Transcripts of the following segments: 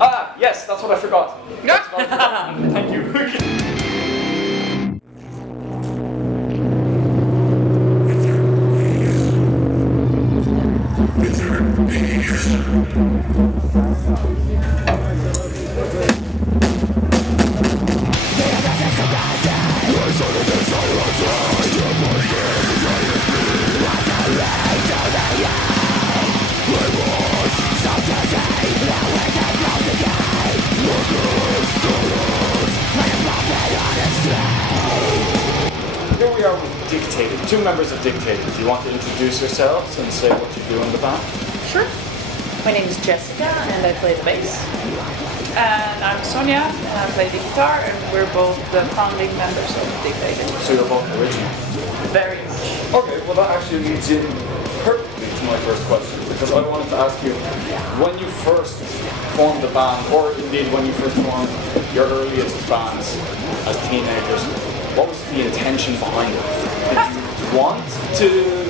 Ah, yes, that's what I forgot. That's what I forgot. Thank you. Here we are with Dictated, two members of Dictated. Do you want to introduce yourselves and say what you do in the band? Sure. My name is Jessica and I play the bass. And I'm Sonia and I play the guitar, and we're both the founding members of Dictated. So you're both original? Very much. Okay, well that actually leads in perfectly to my first question, because I wanted to ask you, when you first formed the band, or indeed when you first formed your earliest bands as teenagers, what was the intention behind it? Did you want to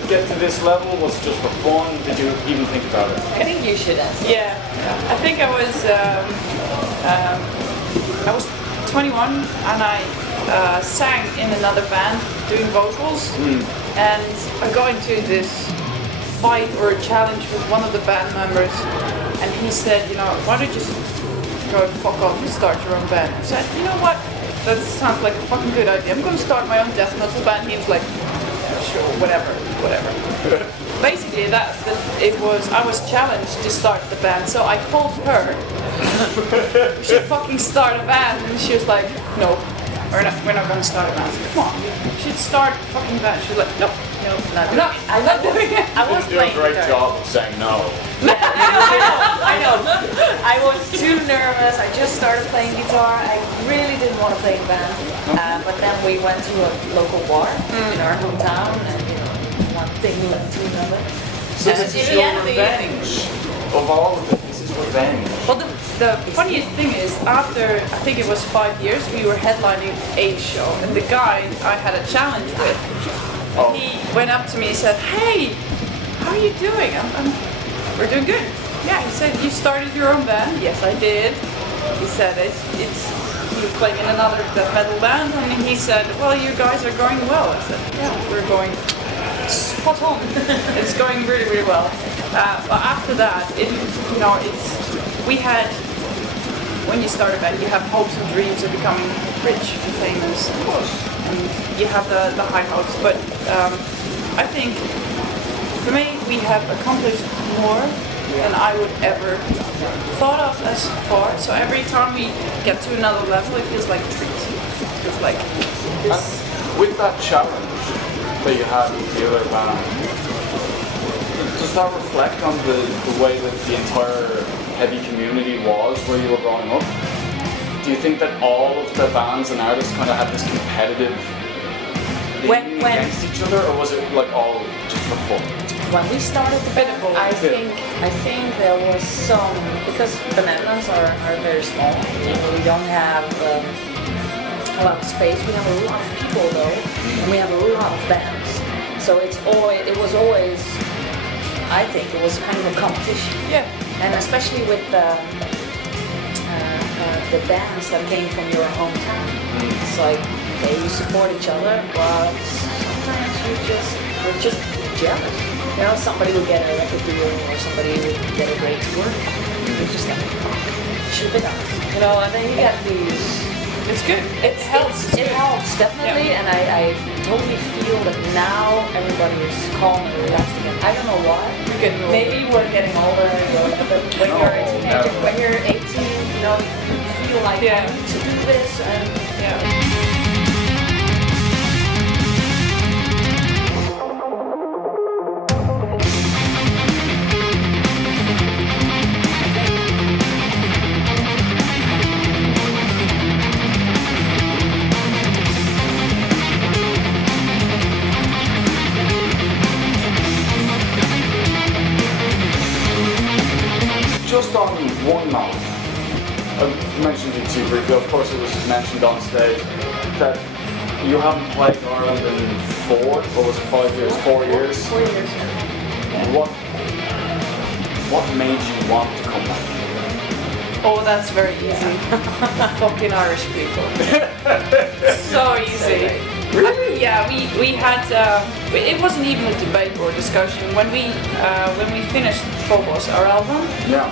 get to this level? Was it just for fun? Did you even think about it? I think you should answer. Yeah, I think I was 21 and I sang in another band doing vocals, and I got into this fight or a challenge with one of the band members, and he said, you know, why don't you just go fuck off and start your own band? I said, you know what? That sounds like a fucking good idea. I'm going to start my own death metal band. He was like, yeah, sure, whatever. Basically, I was challenged to start the band, so I called her. We should fucking start a band, and she was like, no, we're not going to start a band. Come on, you should start a fucking band. She was like, no, I'm not doing it. I was You do a playing great guitar. job of saying no. I know. I was too nervous. I just started playing guitar. I really didn't want to play in a band. But then we went to a local bar in our hometown, and one thing led to another. So this is your revenge of all of it. This is revenge. Well, the funniest thing is, after I think it was 5 years, we were headlining a show, and the guy I had a challenge with, he went up to me and said, "Hey, how are you doing?" We're doing good. Yeah, he said, "You started your own band?" Yes, I did. He said, he was playing in another death metal band, and he said, "Well, you guys are going well." I said, "Yeah, we're going spot on. It's going really, really well." But after that, when you start a band, you have hopes and dreams of becoming rich and famous, and you have the high hopes. But I think, for me, we have accomplished more than I would ever thought of as far. So every time we get to another level, it feels like a treat. It feels like this. And with that challenge that you had with the other band, does that reflect on the way that the entire heavy community was where you were growing up? Do you think that all of the bands and artists kind of had this competitive leaning against each other, or was it like all just for fun? When we started the band, I think there was some, because the Netherlands are very small. We don't have a lot of space. We have a lot of people though, and we have a lot of bands. So it was always, I think it was kind of a competition. Yeah. And especially with the bands that came from your hometown. It's like, okay, you support each other, but sometimes you're just jealous. You know, somebody will get a record deal or somebody will get a great tour. You're just like, should be done. You know, and then you get these. It's good. It helps. It helps, definitely, and I totally feel that now everybody is calm and relaxed again. I don't know why. Maybe we're getting older, but when you're a teenager, when you're 18, you feel like I need to do this, and Just on one note, I mentioned it to you briefly, of course it was mentioned on stage, that you haven't played Ireland in 4 years? 4 years. 4 years. What what made you want to come back? Oh, that's very easy. Fucking Irish people. So easy. Really? Yeah, we had. It wasn't even a debate or discussion when we finished Phobos, our album. Yeah.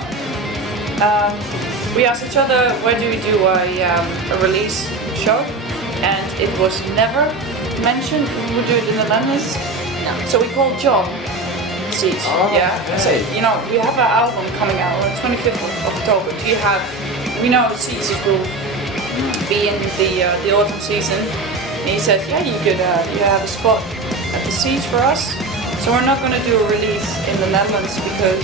We asked each other where do we do a release show, and it was never mentioned we would do it in the Netherlands. No. So we called John. Seas. Oh, Yeah. okay. So we have an album coming out on the 25th of October. Do you have? We know Seas will be in the autumn season. And he said, yeah, you could you have a spot at the Seas for us. So we're not going to do a release in the Netherlands because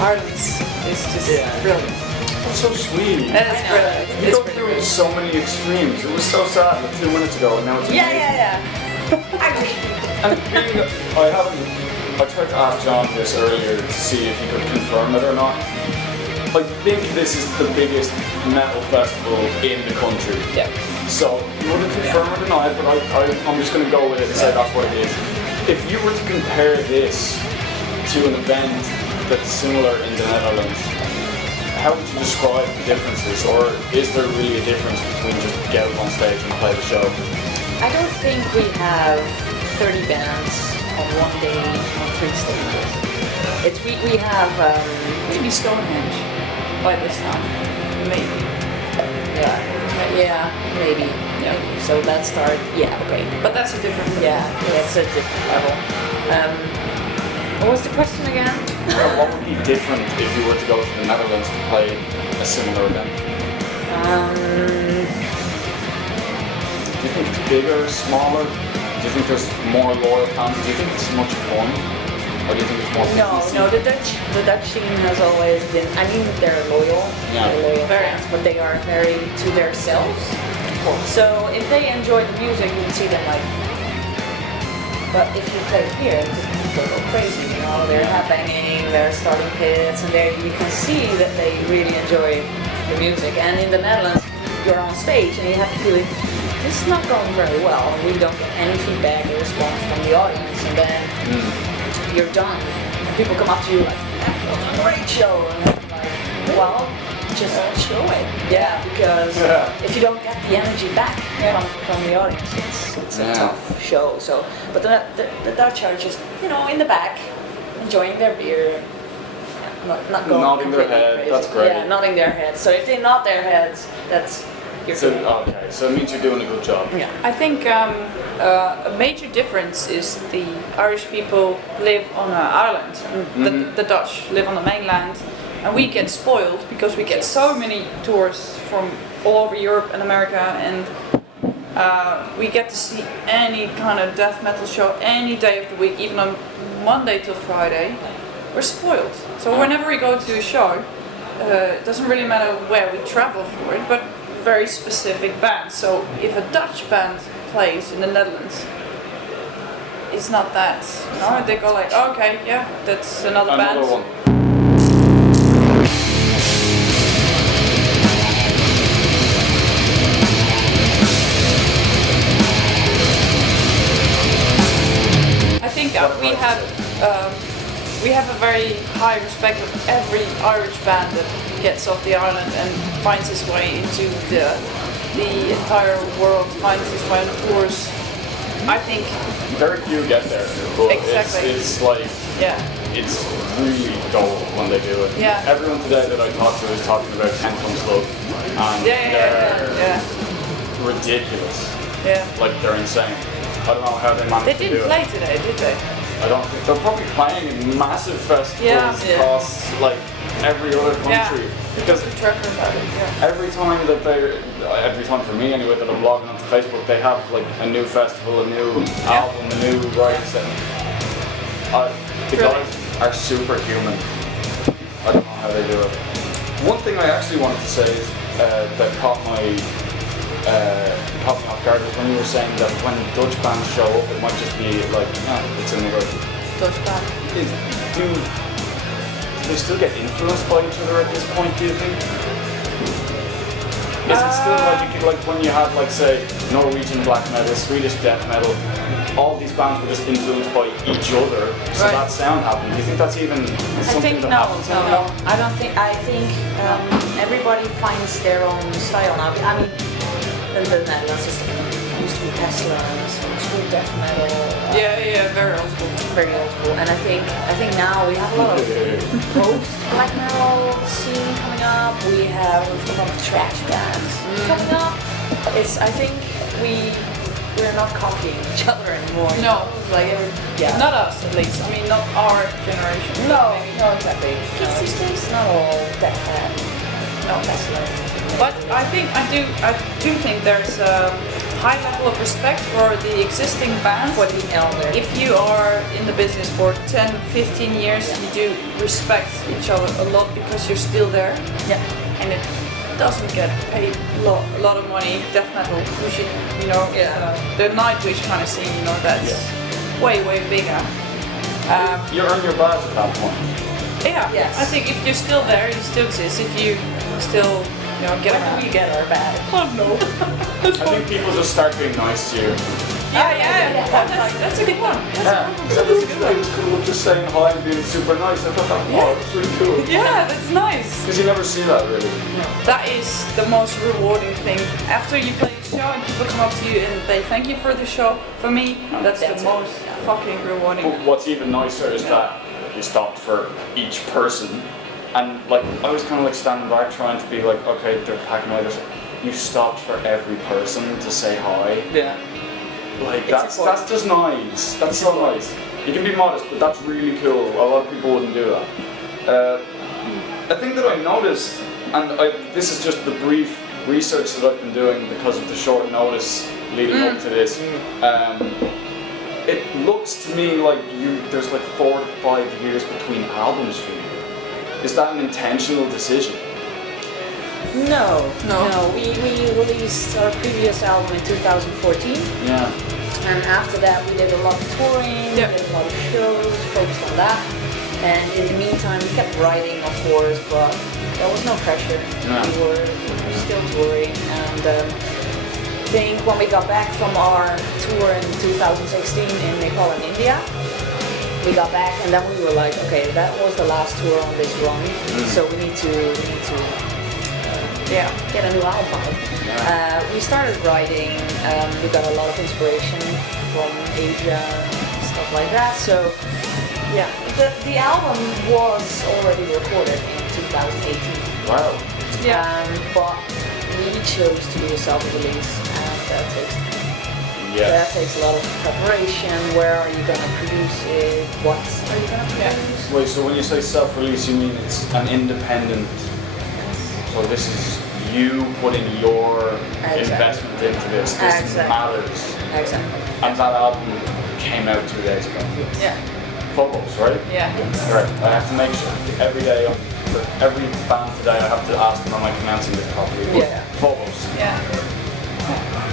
Ireland is just brilliant. That's so sweet. That is brilliant. You It's go through so many extremes. It was so sad like 2 minutes ago, and now it's amazing. And I tried to ask John this earlier to see if he could confirm it or not. I think this is the biggest metal festival in the country. Yeah. So you wouldn't confirm or deny it, but I'm just going to go with it and say that's what it is. If you were to compare this to an event that's similar in the Netherlands, how would you describe the differences, or is there really a difference between just get up on stage and play the show? I don't think we have 30 bands on one day on 3 stages. We have maybe Stonehenge by this time. Maybe. yeah, maybe. Yeah. So let's start. Yeah, okay. But that's a different It's a different level. What was the question again? What would be different if you were to go to the Netherlands to play a similar event? Do you think it's bigger, smaller? Do you think there's more loyal fans? Do you think it's much fun? Or do you think it's more No, the Dutch scene has always been, I mean, they're loyal, fans, but they are very to themselves. So if they enjoy the music, you can see them like, but if you play here, people go crazy, they're headbanging, they're starting pits, and you can see that they really enjoy the music. And in the Netherlands, you're on stage and you have to feel it. This is not going very well, and we don't get any feedback or response from the audience, and then you're done. And people come up to you like, that was a great show, and I'm like, well, just show it. Yeah, because if you don't get the energy back from the audience, it's a tough show. So, but the Dutch are just, in the back, enjoying their beer, not going nodding their head, crazy. that's great. Yeah, nodding their heads. So if they nod their heads, that's so it means you're doing a good job. Yeah. I think a major difference is the Irish people live on an island. The Dutch live on the mainland, and we get spoiled because we get so many tours from all over Europe and America, and we get to see any kind of death metal show any day of the week, even on Monday till Friday. We're spoiled. So whenever we go to a show, it doesn't really matter where we travel for it, but very specific bands. So if a Dutch band plays in the Netherlands, it's not that. They go like, okay, yeah, that's another band. One. I think we have a very high respect of every Irish band that gets off the island and finds its way into the entire world, finds its way on tours. I think very few get there, but exactly. it's like it's really gold when they do it. Yeah. Everyone today that I talked to is talking about 10 Tons Club, and they're ridiculous. Yeah. Like they're insane. I don't know how they managed They to do didn't play it. today, did they? I don't think they're probably playing in massive festivals across like every other country. Because every time for me anyway, that I'm logging onto Facebook, they have like a new festival, a new album, a new writing set. The guys are superhuman. I don't know how they do it. One thing I actually wanted to say is that caught me off guard was when you were saying that when Dutch bands show up, it might just be like, it's another Dutch band. Do they still get influenced by each other at this point, do you think? Is it still like when you had like say Norwegian black metal, Swedish death metal, all these bands were just influenced by each other, so Right. that sound happened. Do you think that's even I something think that no, happens no, anymore? no. I don't think. I think everybody finds their own style now. I mean, the Netherlands used to be Tesla, old school death metal. Yeah, very old school. Very old school. And I think now we have a lot of post black metal scene coming up. We have a lot of trash bands coming up. I think we're not copying each other anymore. No, Like yeah. not us at least. I mean, not our generation. No, maybe. no, exactly. Kids these days, not all that bad. No. Tesla. But I do think there's a high level of respect for the existing bands. For the elder. If you are in the business for 10, 15 years, you do respect each other a lot because you're still there. Yeah. And it doesn't get paid a lot of money. Death metal, the Nightwish kind of scene, that's way bigger. You earn your badge at that point. Yeah, Yes. I think if you're still there, you still exist. If you still, get When around. do we get our badge? Oh no. I think people just start being nice to you. Yeah. That's a good one. It was cool just saying hi and being super nice. I thought that was really cool. Yeah, that's nice. Because you never see that really. That is the most rewarding thing. After you play a show and people come up to you and they thank you for the show, for me, that's the That's it. most fucking rewarding. But what's even nicer is that you stopped for each person, and like I was kind of like standing back trying to be like, okay, they're packing away. You stopped for every person to say hi. Yeah. Like It's that's just nice. That's so nice. You can be modest, but that's really cool. A lot of people wouldn't do that. A thing that I noticed, and this is just the brief research that I've been doing because of the short notice leading up to this. It looks to me like there's like 4 to 5 years between albums for you. Is that an intentional decision? No. No. We released our previous album in 2014, Yeah. and after that we did a lot of touring, Yeah. we did a lot of shows, focused on that. And in the meantime, we kept writing, of course, but there was no pressure. No. We were still touring, and I think when we got back from our tour in 2016 in Nepal and India, we got back and then we were like, okay, that was the last tour on this run, so we need to get a new album out. We started writing, we got a lot of inspiration from Asia, stuff like that. So yeah, the album was already recorded in 2018. Wow. Yeah. But we chose to do a self-release, and that Yes. takes a lot of preparation. Where are you gonna produce it? What are you gonna produce? Wait, so when you say self-release, you mean it's an independent? So this is you putting your Exactly. investment into this. This Exactly. matters. Exactly. And that album came out 2 days ago. Yeah. Phobos, right? Yeah. Correct. I have to make sure every day, for every band today, I have to ask them, am I pronouncing this properly? Yeah. Phobos. Yeah.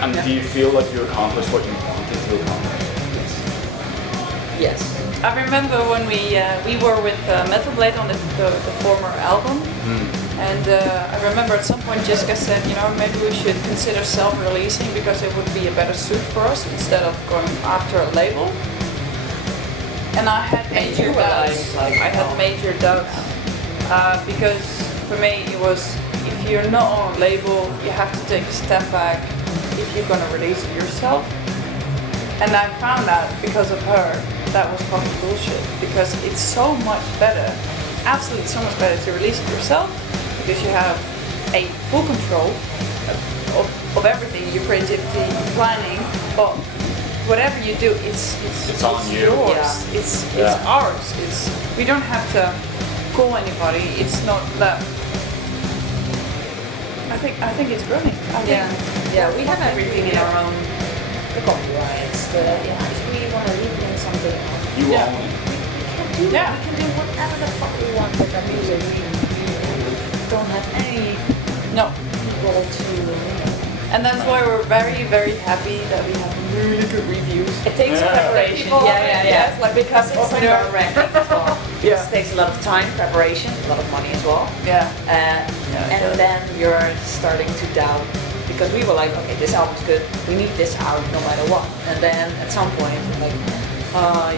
And do you feel like you accomplished what you wanted to accomplish? Yes. I remember when we were with Metal Blade on the former album, and I remember at some point Jessica said, maybe we should consider self-releasing because it would be a better suit for us instead of going after a label. And I had major doubts. I had major doubts because for me it was, if you're not on a label, you have to take a step back if you're gonna release it yourself. And I found out because of her that was fucking bullshit, because it's so much better, absolutely so much better to release it yourself because you have a full control of everything, your creativity, planning, but whatever you do, it's on you. yours. Yeah. It's Yeah. ours. We don't have to call anybody. It's not that. I think it's brilliant. Yeah, we have everything in our own. The copyrights, if we want to reprint something, You Yeah. own it. we can do whatever the fuck we want with our music. We don't have any No. people to. And that's why we're very, very happy that we have really good reviews. It takes Yeah. preparation. People- Yeah. yes, like because it's open nerve door. wracking as well. Yeah. It takes a lot of time, preparation, a lot of money as well. Yeah. And then you're starting to doubt because we were like, okay, this album's good. We need this out no matter what. And then at some point, like,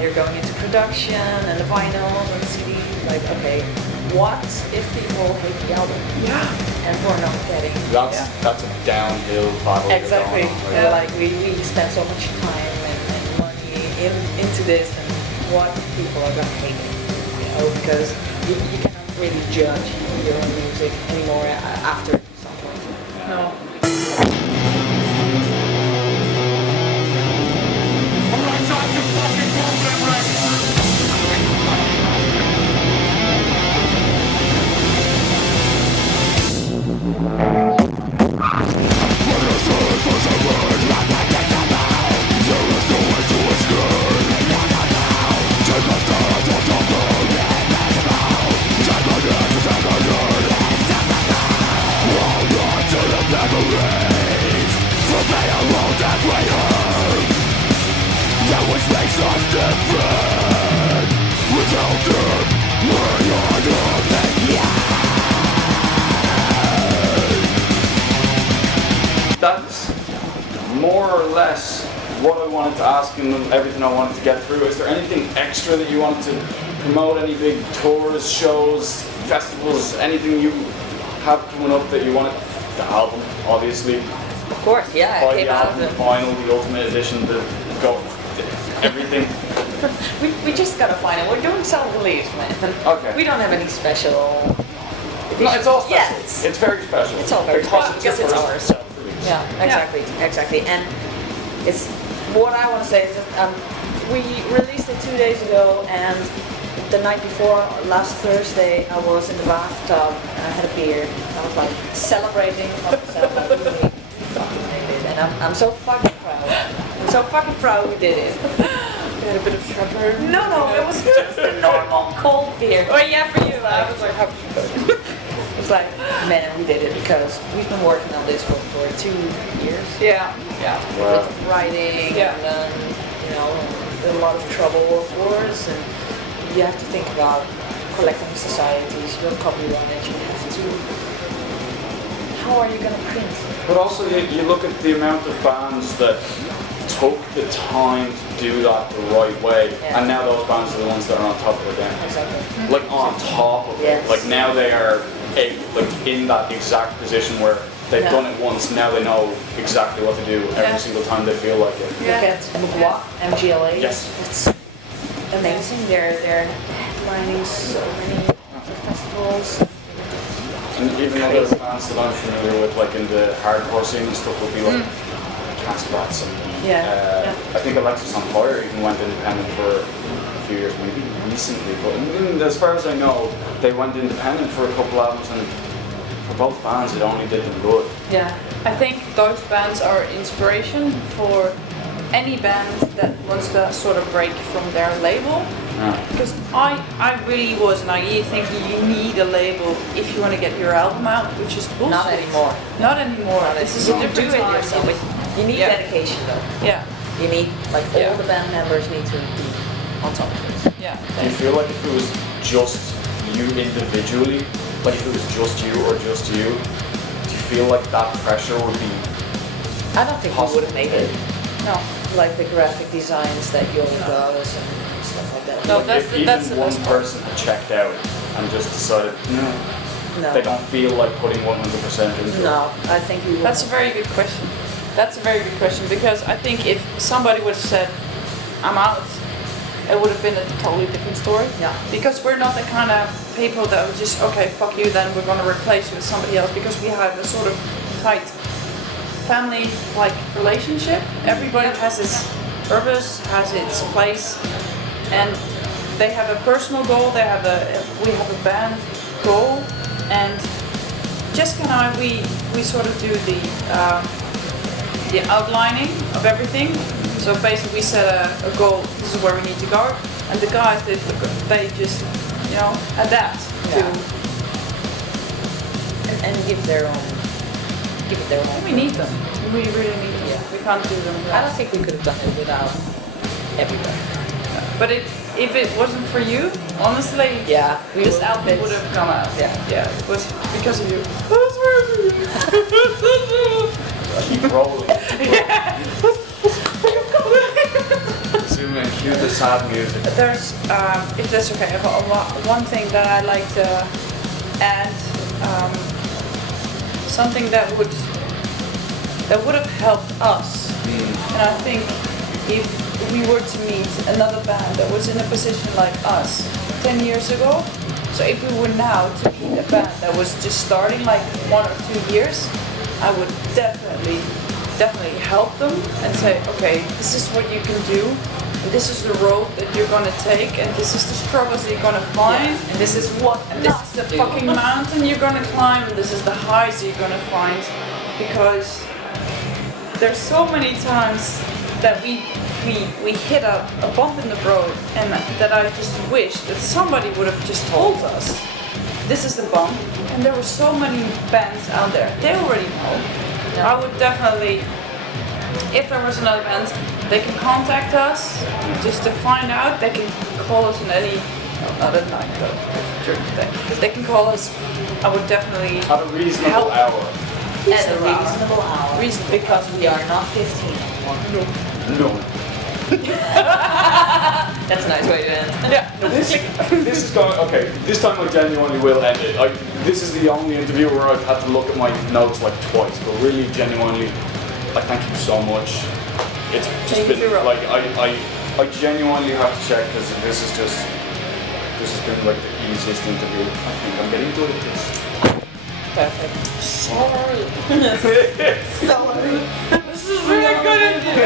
you're going into production and the vinyl and the CD. Like, okay, what if people hate the album? Yeah. And we're not getting. That's a downhill battle. Exactly. You're going on, Like we spend so much time and money into this, and what people are gonna hate it, you know, because you cannot really judge your own music anymore after some point. No. That's more or less what I wanted to ask and everything I wanted to get through. Is there anything extra that you wanted to promote? Any big tours, shows, festivals, anything you have coming up that you wanted? The album, obviously. Of course, yeah. Buy It came the out album, the vinyl, the ultimate edition, the go, everything. we just gotta find it. We're doing self-release, man. Okay. We don't have any special. No, it's all special. Yes. It's very special. It's all very special Because because it's for ours. self-release. Yeah, exactly. And it's what I want to say is that we released it 2 days ago, and the night before, last Thursday, I was in the bathtub and I had a beer. I was like celebrating myself. I really fucking made it, and I'm so fucking proud. I'm so fucking proud we did it. We had a bit of sugar. No, it was just a normal cold beer. Oh yeah, for you. I was like, happy. It's like, man, we did it because we've been working on this for 2 years. Yeah. Wow. Writing Yeah. and you know, a lot of trouble, of course, and you have to think about collecting societies, your copyright, you have to. How are you gonna print? But also, you look at the amount of bands that took the time to do that the right way, Yeah. and now those bands are the ones that are on top of the game. Exactly. Like on top of Yes. it. Like now they are like in that exact position where they've Yeah. done it once. Now they know exactly what to do every Yeah. single time they feel like it. Yeah. Look at Mugwa, MGLA. Yes. It's amazing. They're headlining so many festivals. And even other bands that I'm familiar with, like in the hardcore scene and stuff, would be like Cancer Rats and Yeah. I think Alexis on Fire even went independent for a few years, maybe recently. But as far as I know, they went independent for a couple albums, and for both bands, it only did them good. Yeah. I think those bands are inspiration for any band that wants to sort of break from their label. Yeah. Because I really was naive thinking you need a label if you want to get your album out, which is bullshit. Not anymore. Not anymore. This is You a can different do it time. yourself. You need Yeah. dedication though. Yeah, You need, like, Yeah. all the band members need to be on top of this. yeah. Do you feel like if it was just you individually, like if it was just you or just you, do you feel like that pressure would be I don't think we would have made it. No, Like the graphic designs that Yogi does and stuff like that. No, like that's if the- even that's the one best part. person had checked out and just decided, No. they don't feel like putting 100% into it. No, I think we would. that's a very good question. That's a very good question because I think if somebody would have said, I'm out, it would have been a totally different story. Yeah. Because we're not the kind of people that would just, okay, fuck you, then we're going to replace you with somebody else because we have a sort of tight family-like relationship. Everybody has its purpose, has its place, and they have a personal goal. We have a band goal, and Jessica and I, we sort of do the outlining of everything. So basically, we set a goal. This is where we need to go, and the guys they just adapt to. and give their own. Give it their own. We need them. We really need them. Yeah. We can't do them I without. don't think we could have done it without everybody. But if it wasn't for you, honestly, Yeah, we this will album fix. would have come out. Yeah. It was because of you. Keep rolling. Zoom in, cue the sad music. There's, if that's okay, one thing that I like to add, something that would have helped us. And I think if we were to meet another band that was in a position like us 10 years ago, so if we were now to meet a band that was just starting like 1 or 2 years, I would definitely help them and say, okay, this is what you can do, and this is the road that you're gonna take, and this is the struggles that you're gonna find, And this is what and this is the fucking mountain you're gonna climb, and this is the highs you're gonna find, because there's so many times that we hit a bump in the road, and that I just wish that somebody would have just told us, this is the bump, and there were so many bands out there, they already know. Yeah. I would definitely, if there was another band, they can contact us just to find out. They can call us in any, not at night, but during the day. They can call us. I would definitely At a reasonable help. hour. At a reasonable hour. Reasonable. Because we are not 15 anymore. No. That's a nice way to end. Yeah. This is going, okay, this time I genuinely will end it. This is the only interview where I've had to look at my notes like twice, but really genuinely, I thank you so much. It's just Thank been, you, Rob. like, I genuinely have to check, because this has been like the easiest interview. I think I'm getting good at this. Perfect. Sorry. This is really good interview.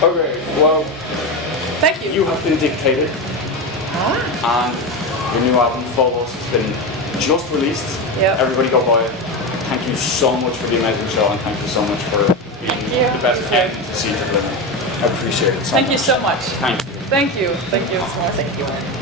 Okay, well, Thank you. you have been dictated, Ah. and your new album, Phobos, has been just released. Yep. Everybody go buy it. Thank you so much for the amazing show, and thank you so much for being you. the best end to see to Limerick. I appreciate it so Thank much. you so much. Thank you. Thank you. Thank you so much. Thank you.